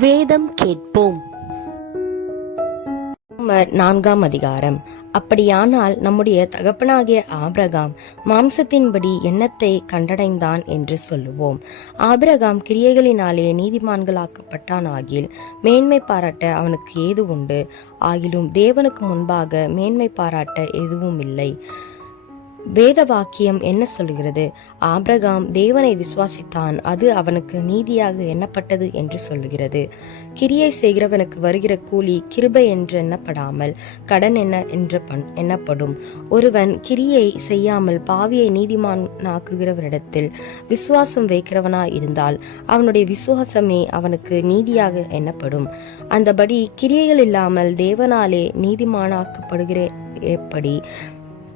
வேதம் கேட்போம். நான்காம் அதிகாரம். அப்படியானால் நம்முடைய தகப்பனாகிய ஆபிரகாம் மாம்சத்தின்படி எண்ணத்தை கண்டடைந்தான் என்று சொல்லுவோம். ஆபிரகாம் கிரியைகளினாலே நீதிமான்களாக்கப்பட்டான் ஆகில் மேன்மை பாராட்ட அவனுக்கு ஏது உண்டு ஆகிலும் தேவனுக்கு முன்பாக மேன்மை பாராட்ட எதுவும் இல்லை வேத வாக்கியம் என்ன சொல்கிறது ஆபிரகாம் தேவனை விசுவாசித்தான். அது அவனுக்கு நீதியாக எண்ணப்பட்டது என்று சொல்லுகிறது. கிரியை செய்கிறவனுக்கு வருகிற கூலி கிருபை என்று எண்ணப்படாமல் கடன் என்ன என்று பண் எண்ணப்படும். ஒருவன் கிரியை செய்யாமல் பாவியை நீதிமானாக்குகிறவரிடத்தில் விசுவாசம் வைக்கிறவனாய் இருந்தால் அவனுடைய விசுவாசமே அவனுக்கு நீதியாக எண்ணப்படும். அந்தபடி கிரியைகள் இல்லாமல் தேவனாலே நீதிமானாக்கப்படுகிற எப்படி?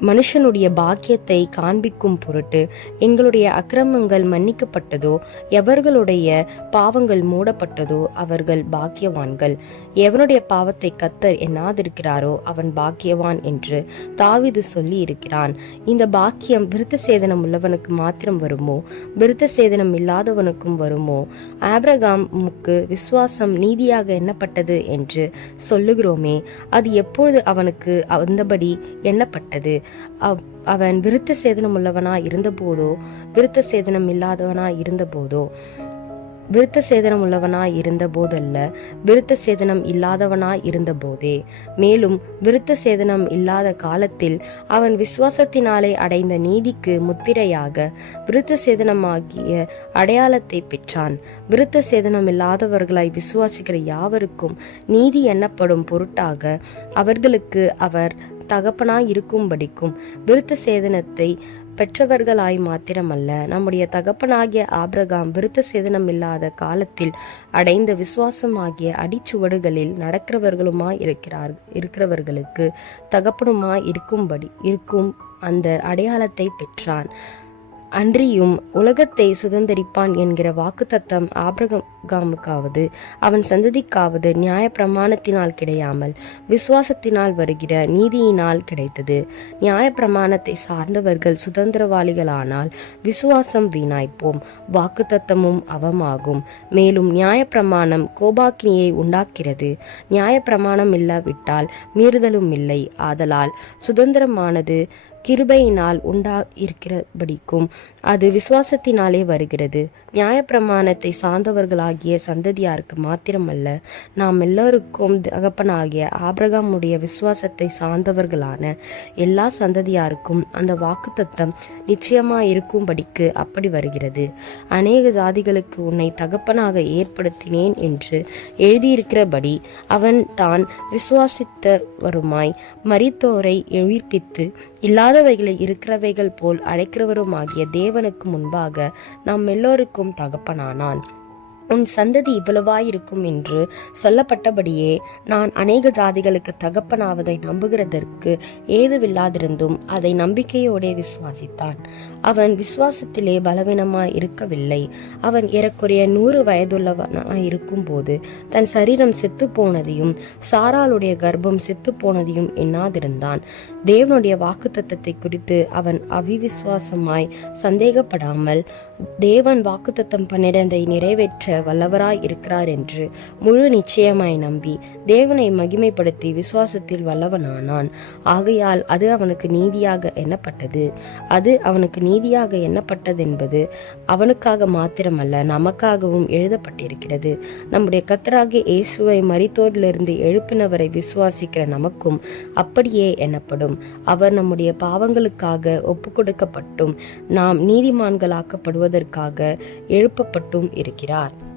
மனுஷனுடைய பாக்கியத்தை காண்பிக்கும் பொருட்டு எங்களுடைய அக்கிரமங்கள் மன்னிக்கப்பட்டதோ எவர்களுடைய பாவங்கள் மூடப்பட்டதோ அவர்கள் பாக்கியவான்கள். எவனுடைய பாவத்தை கத்தர் எண்ணாதிருக்கிறாரோ அவன் பாக்கியவான் என்று தாவிது சொல்லி இருக்கிறான் இந்த பாக்கியம் விருத்த சேதனம் உள்ளவனுக்கு மாத்திரம் வருமோ? விருத்த சேதனம் இல்லாதவனுக்கும் வருமோ? ஆப்ரகாமுக்கு விசுவாசம் நீதியாக எண்ணப்பட்டது என்று சொல்லுகிறோமே அது எப்பொழுது அவனுக்கு அந்தபடி எண்ணப்பட்டது? அவன் விருத்த சேதனம் உள்ளவனா இருந்தபோதோ விருத்த சேதனம் இல்லாதவனா இருந்தபோதோ விருத்த சேதனம் உள்ளவனா இருந்த போதல்ல விருத்த சேதனம் இல்லாதவனா இருந்த போதே மேலும் விருத்த சேதனம் இல்லாத காலத்தில் அவன் விசுவாசத்தினாலே அடைந்த நீதிக்கு முத்திரையாக விருத்த சேதனமாகிய அடையாளத்தை பெற்றான். விருத்த சேதனம் இல்லாதவர்களாய் விசுவாசிக்கிற யாவருக்கும் நீதி எண்ணப்படும் பொருட்டாக அவர்களுக்கு அவர் தகப்பனாய் இருக்கும்படிக்கும் விருத்த சேதனத்தை பெற்றவர்களாய் மாத்திரமல்ல நம்முடைய தகப்பனாகிய ஆபிரகாம் விருத்த சேதனம் இல்லாத காலத்தில் அடைந்த விசுவாசமாகிய அடிச்சுவடுகளில் நடக்கிறவர்களுமாய் இருக்கிறார் இருக்கிறவர்களுக்கு தகப்பனுமாய் இருக்கும்படி இருக்கும் அந்த அடையாளத்தை பெற்றான். அன்றியும் உலகத்தை சுதந்தரிப்பான் என்கிற வாக்குத்தத்தம் ஆபிரகாமுக்காவது அவன் சந்ததிக்காவது நியாய பிரமாணத்தினால் கிடையாமல் விசுவாசத்தினால் வருகிற நீதியினால் கிடைத்தது. நியாய பிரமாணத்தை சார்ந்தவர்கள் சுதந்திரவாளிகளானால் விசுவாசம் வீணாய்ப்போம் வாக்குத்தத்தமும் அவமாகும். மேலும் நியாய பிரமாணம் கோபாக்கினியை உண்டாக்கிறது. நியாய பிரமாணம் இல்லாவிட்டால் மீறுதலும் இல்லை. ஆதலால் சுதந்திரமானது கிருபையினால் உண்டா இருக்கிறபடிக்கும். அது விசுவாசத்தினாலே வருகிறது. நியாயப்பிரமாணத்தை சார்ந்தவர்களாகிய சந்ததியாருக்கு மாத்திரமல்ல நாம் எல்லோருக்கும் தகப்பனாகிய ஆபிரகாமுடைய விசுவாசத்தை சார்ந்தவர்களான எல்லா சந்ததியாருக்கும் அந்த வாக்குத்தத்தம் நிச்சயமாக இருக்கும்படிக்கு அப்படி வருகிறது. அநேக ஜாதிகளுக்கு உன்னை தகப்பனாக ஏற்படுத்தினேன் என்று எழுதியிருக்கிறபடி அவன் தான் விசுவாசித்த வருமாய் மரித்தோரை இல்லாதவைகளை இருக்கிறவைகள் போல் அழைக்கிறவருமாகிய தேவனுக்கு முன்பாக நாம் எல்லோருக்கும் தகப்பனானான். உன் சந்ததி இவ்வளவாயிருக்கும் என்று சொல்லப்பட்டபடியே நான் அநேக ஜாதிகளுக்கு தகப்பனாவதை நம்புகிறதற்கு ஏதுவில்லாதிருந்தும் அதை நம்பிக்கையோடே விசுவாசித்தான். அவன் விசுவாசத்திலே பலவீனமாய் இருக்கவில்லை அவன் ஏறக்குறைய நூறு வயதுள்ளவனாய் இருக்கும்போது தன் சரீரம் செத்து போனதையும் சாராளுடைய கர்ப்பம் செத்து போனதையும் எண்ணாதிருந்தான். தேவனுடைய வாக்குத்தத்தத்தை குறித்து அவன் அவிவிசுவாசமாய் சந்தேகப்படாமல் தேவன் வாக்குத்தத்தம் பன்னிரண்டை நிறைவேற்ற வல்லவராய் இருக்கிறார் என்று முழு நிச்சயமாய் நம்பி தேவனை மகிமைப்படுத்தி விசுவாசத்தில் வல்லவனானான். ஆகையால் அது அவனுக்கு நீதியாக எண்ணப்பட்டது. அது அவனுக்கு நீதியாக எண்ணப்பட்டதென்பது அவனுக்காக மாத்திரமல்ல நமக்காகவும் எழுதப்பட்டிருக்கிறது. நம்முடைய கத்தராகிய இயேசுவை மரித்தோரிலிருந்து எழுப்பினவரை விசுவாசிக்கிற நமக்கும் அப்படியே எண்ணப்படும். அவர் நம்முடைய பாவங்களுக்காக ஒப்புக்கொடுக்கப்பட்டும் நாம் நீதிமான்களாக்கப்படுவதற்காக எழுப்பப்பட்டும் இருக்கிறார்.